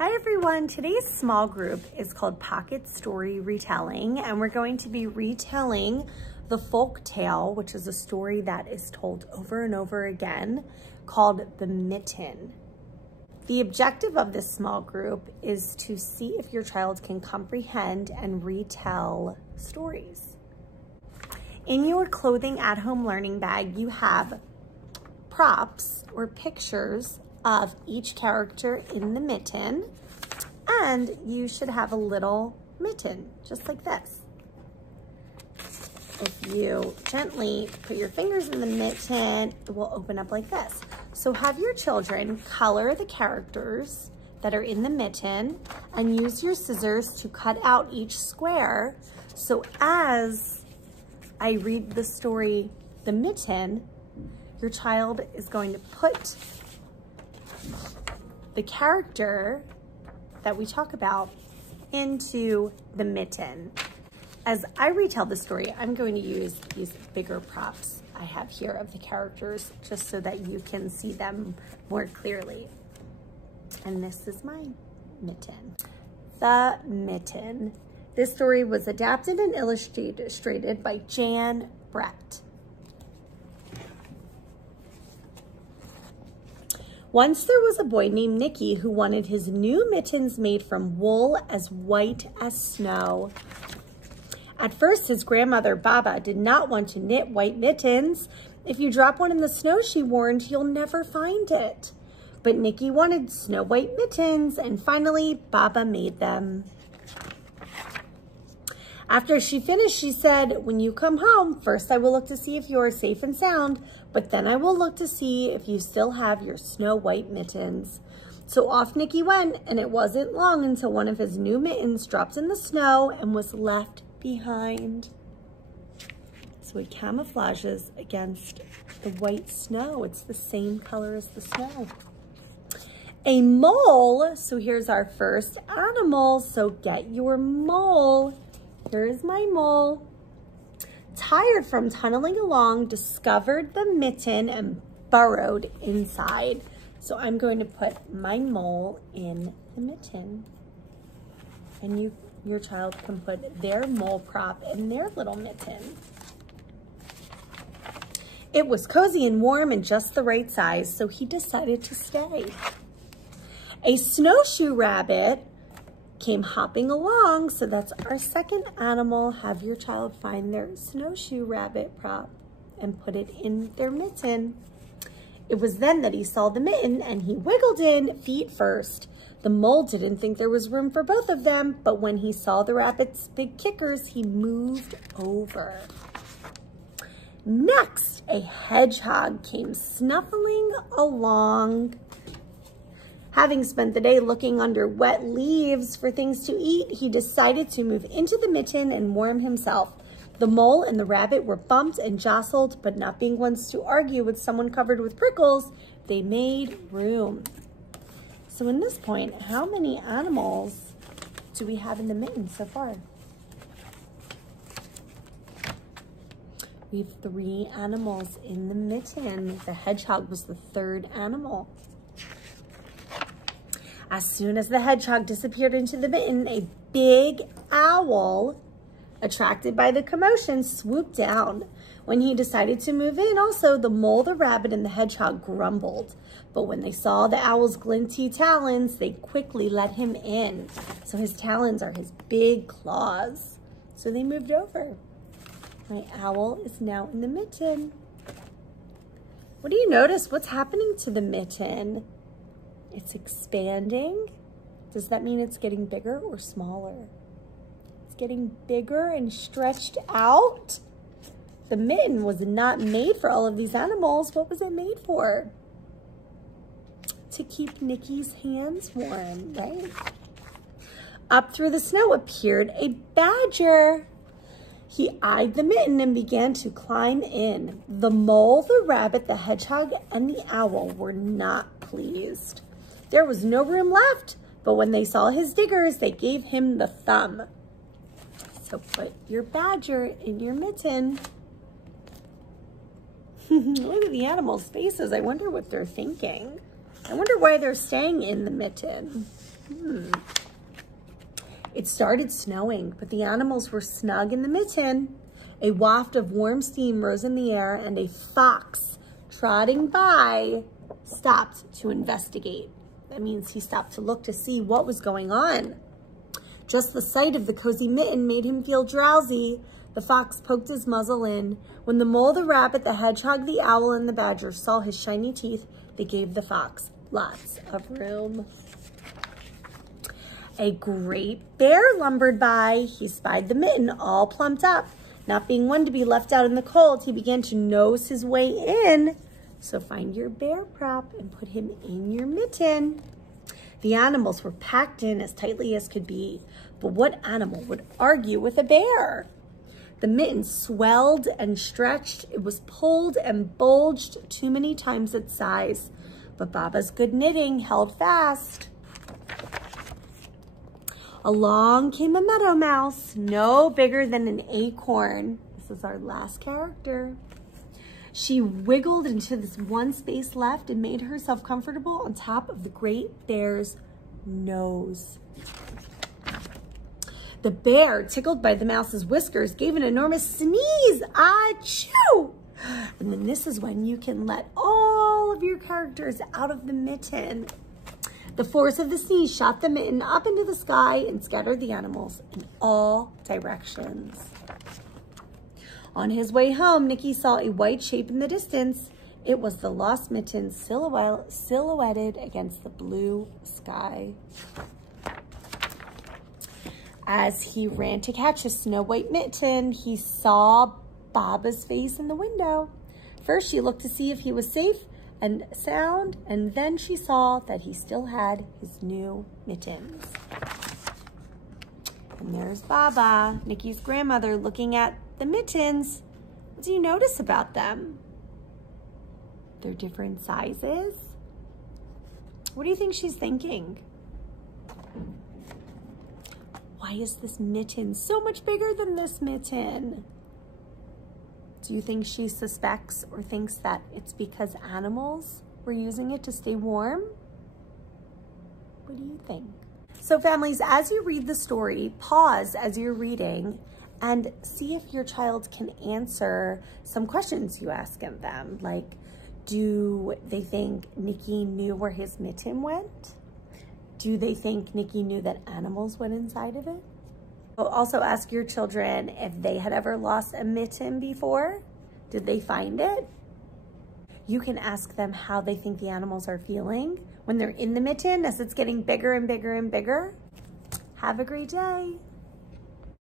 Hi everyone, today's small group is called Pocket Story Retelling, and we're going to be retelling the folk tale, which is a story that is told over and over again, called The Mitten. The objective of this small group is to see if your child can comprehend and retell stories. In your clothing at home learning bag, you have props or pictures of each character in the mitten, and you should have a little mitten just like this. If you gently put your fingers in the mitten, it will open up like this. So have your children color the characters that are in the mitten and use your scissors to cut out each square. So as I read the story, The Mitten, your child is going to put the character that we talk about into the mitten. As I retell the story, I'm going to use these bigger props I have here of the characters just so that you can see them more clearly. And this is my mitten. The Mitten. This story was adapted and illustrated by Jan Brett. Once there was a boy named Nicky who wanted his new mittens made from wool as white as snow. At first, his grandmother, Baba, did not want to knit white mittens. If you drop one in the snow, she warned, you'll never find it. But Nicky wanted snow white mittens, and finally, Baba made them. After she finished, she said, when you come home, first I will look to see if you are safe and sound, but then I will look to see if you still have your snow white mittens. So off Nicky went, and it wasn't long until one of his new mittens dropped in the snow and was left behind. So it camouflages against the white snow. It's the same color as the snow. A mole, so here's our first animal, so get your mole. Here's my mole. Tired from tunneling along, discovered the mitten and burrowed inside. So I'm going to put my mole in the mitten. And your child can put their mole prop in their little mitten. It was cozy and warm and just the right size, so he decided to stay. A snowshoe rabbit came hopping along, so that's our second animal. Have your child find their snowshoe rabbit prop and put it in their mitten. It was then that he saw the mitten and he wiggled in feet first. The mole didn't think there was room for both of them, but when he saw the rabbit's big kickers, he moved over. Next, a hedgehog came snuffling along. Having spent the day looking under wet leaves for things to eat, he decided to move into the mitten and warm himself. The mole and the rabbit were bumped and jostled, but not being ones to argue with someone covered with prickles, they made room. So in this point, how many animals do we have in the mitten so far? We have 3 animals in the mitten. The hedgehog was the third animal. As soon as the hedgehog disappeared into the mitten, a big owl, attracted by the commotion, swooped down. When he decided to move in, also, the mole, the rabbit, and the hedgehog grumbled. But when they saw the owl's glinty talons, they quickly let him in. So his talons are his big claws. So they moved over. My owl is now in the mitten. What do you notice? What's happening to the mitten? It's expanding. Does that mean it's getting bigger or smaller? It's getting bigger and stretched out. The mitten was not made for all of these animals. What was it made for? To keep Nicky's hands warm, right? Up through the snow appeared a badger. He eyed the mitten and began to climb in. The mole, the rabbit, the hedgehog, and the owl were not pleased. There was no room left, but when they saw his diggers, they gave him the thumb. So put your badger in your mitten. Look at the animals' faces. I wonder what they're thinking. I wonder why they're staying in the mitten. It started snowing, but the animals were snug in the mitten. A waft of warm steam rose in the air, and a fox trotting by stopped to investigate. That means he stopped to look to see what was going on. Just the sight of the cozy mitten made him feel drowsy. The fox poked his muzzle in. When the mole, the rabbit, the hedgehog, the owl, and the badger saw his shiny teeth, they gave the fox lots of room. A great bear lumbered by. He spied the mitten all plumped up. Not being one to be left out in the cold, he began to nose his way in. So find your bear prop and put him in your mitten. The animals were packed in as tightly as could be. But what animal would argue with a bear? The mitten swelled and stretched. It was pulled and bulged too many times its size. But Baba's good knitting held fast. Along came a meadow mouse, no bigger than an acorn. This is our last character. She wiggled into this one space left and made herself comfortable on top of the great bear's nose. The bear, tickled by the mouse's whiskers, gave an enormous sneeze. Achoo! And then this is when you can let all of your characters out of the mitten. The force of the sneeze shot the mitten up into the sky and scattered the animals in all directions. On his way home, Nicky saw a white shape in the distance. It was the lost mitten silhouetted against the blue sky. As he ran to catch his snow white mitten, he saw Baba's face in the window. First, she looked to see if he was safe and sound, and then she saw that he still had his new mittens. And there's Baba, Nicky's grandmother, looking at the mittens. What do you notice about them? They're different sizes. What do you think she's thinking? Why is this mitten so much bigger than this mitten? Do you think she suspects or thinks that it's because animals were using it to stay warm? What do you think? So families, as you read the story, pause as you're reading and see if your child can answer some questions you ask of them. Like, do they think Nicky knew where his mitten went? Do they think Nicky knew that animals went inside of it? Also ask your children if they had ever lost a mitten before. Did they find it? You can ask them how they think the animals are feeling when they're in the mitten as it's getting bigger and bigger and bigger. Have a great day.